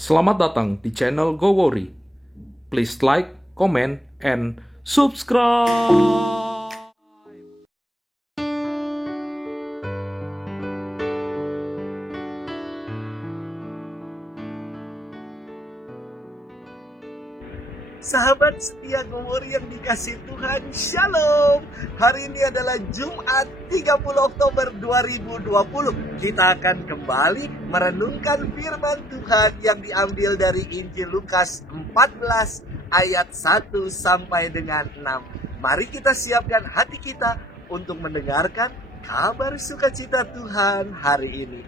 Selamat datang di channel Go Worry. Please like, comment, and subscribe. Sahabat setia Go Worry yang dikasih Tuhan, Shalom. Hari ini adalah Jumat 30 Oktober 2020. Kita akan kembali merenungkan firman Tuhan yang diambil dari Injil Lukas 14 ayat 1 sampai dengan 6. Mari kita siapkan hati kita untuk mendengarkan kabar sukacita Tuhan hari ini.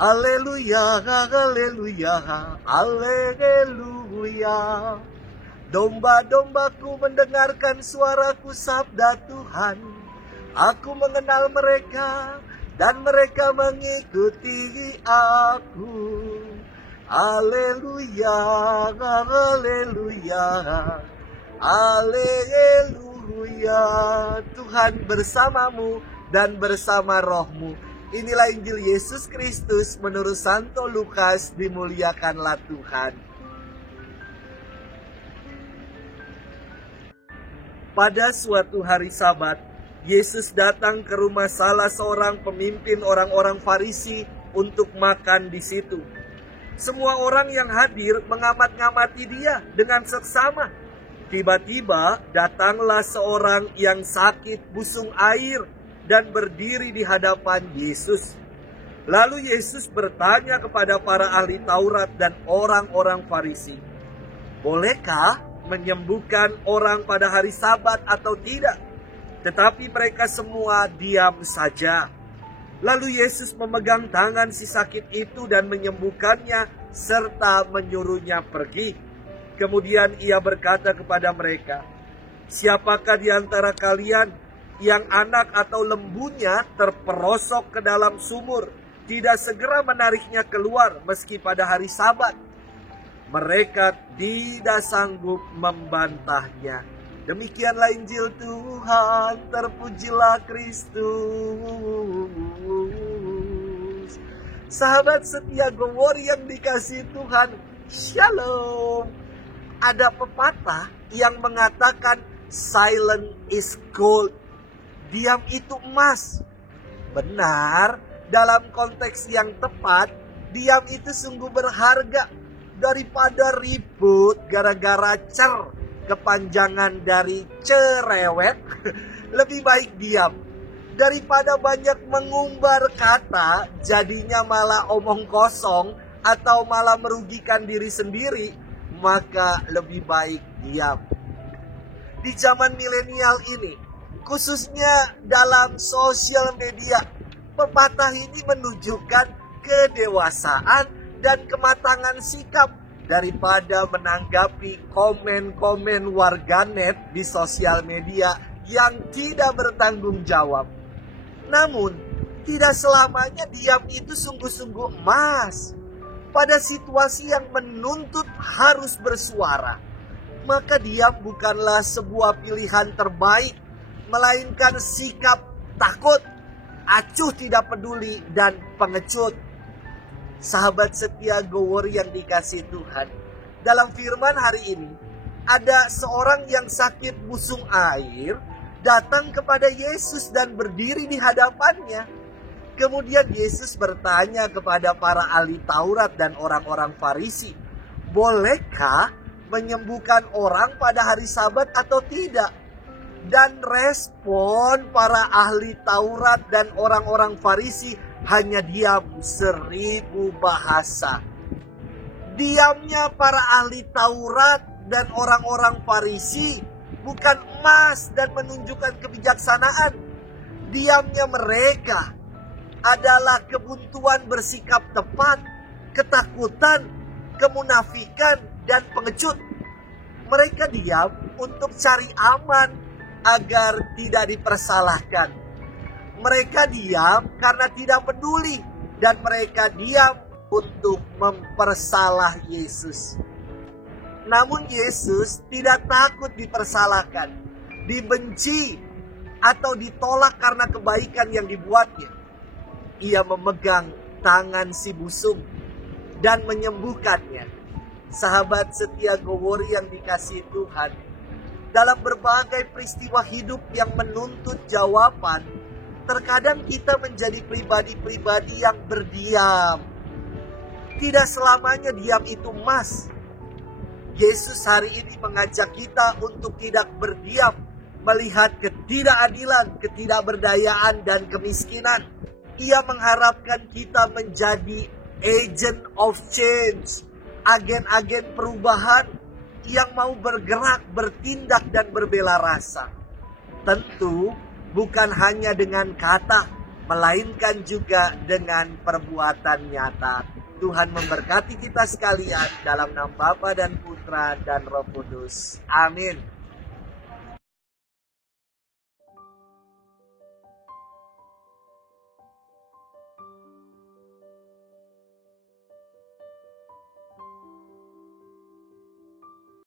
Haleluya, haleluya, haleluya. Domba-dombaku mendengarkan suaraku, sabda Tuhan. Aku mengenal mereka dan mereka mengikuti aku. Haleluya, haleluya, haleluya. Tuhan bersamamu dan bersama rohmu. Inilah Injil Yesus Kristus menurut Santo Lukas. Dimuliakanlah Tuhan. Pada suatu hari Sabat, Yesus datang ke rumah salah seorang pemimpin orang-orang Farisi untuk makan di situ. Semua orang yang hadir mengamat-ngamati dia dengan seksama. Tiba-tiba datanglah seorang yang sakit busung air dan berdiri di hadapan Yesus. Lalu Yesus bertanya kepada para ahli Taurat dan orang-orang Farisi, "Bolehkah menyembuhkan orang pada hari Sabat atau tidak?" Tetapi mereka semua diam saja. Lalu Yesus memegang tangan si sakit itu dan menyembuhkannya serta menyuruhnya pergi. Kemudian ia berkata kepada mereka, "Siapakah di antara kalian yang anak atau lembunya terperosok ke dalam sumur, tidak segera menariknya keluar meski pada hari Sabat?" Mereka tidak sanggup membantahnya. Demikianlah Injil Tuhan, terpujilah Kristus. Sahabat setia Go Worry yang dikasih Tuhan, Shalom. Ada pepatah yang mengatakan silent is gold. Diam itu emas. Benar, dalam konteks yang tepat, diam itu sungguh berharga. Daripada ribut gara-gara kepanjangan dari cerewet, lebih baik diam. Daripada banyak mengumbar kata, jadinya malah omong kosong atau malah merugikan diri sendiri, maka lebih baik diam. Di zaman milenial ini, khususnya dalam sosial media, pepatah ini menunjukkan kedewasaan dan kematangan sikap daripada menanggapi komen-komen warganet di sosial media yang tidak bertanggung jawab. Namun, tidak selamanya diam itu sungguh-sungguh emas. Pada situasi yang menuntut harus bersuara, maka diam bukanlah sebuah pilihan terbaik, melainkan sikap takut, acuh tidak peduli, dan pengecut. Sahabat setia Go Worry yang dikasih Tuhan, dalam firman hari ini ada seorang yang sakit busung air datang kepada Yesus dan berdiri di hadapannya. Kemudian Yesus bertanya kepada para ahli Taurat dan orang-orang Farisi, "Bolehkah menyembuhkan orang pada hari Sabat atau tidak?" Dan respon para ahli Taurat dan orang-orang Farisi hanya diam 1000 bahasa. Diamnya para ahli Taurat dan orang-orang Farisi bukan emas dan menunjukkan kebijaksanaan. Diamnya mereka adalah kebuntuan bersikap tepat, ketakutan, kemunafikan, dan pengecut. Mereka diam untuk cari aman agar tidak dipersalahkan. Mereka diam karena tidak peduli, dan mereka diam untuk mempersalah Yesus. Namun Yesus tidak takut dipersalahkan, dibenci, atau ditolak karena kebaikan yang dibuatnya. Ia memegang tangan si busung. dan menyembuhkannya. Sahabat setia Gowori yang dikasihi Tuhan, dalam berbagai peristiwa hidup yang menuntut jawaban, terkadang kita menjadi pribadi-pribadi yang berdiam. Tidak selamanya diam itu emas. Yesus hari ini mengajak kita untuk tidak berdiam, melihat ketidakadilan, ketidakberdayaan, dan kemiskinan. Ia mengharapkan kita menjadi agent of change, agen-agen perubahan yang mau bergerak, bertindak, dan berbela rasa. Tentu bukan hanya dengan kata, melainkan juga dengan perbuatan nyata. Tuhan memberkati kita sekalian dalam nama Bapa dan Putra dan Roh Kudus. Amin.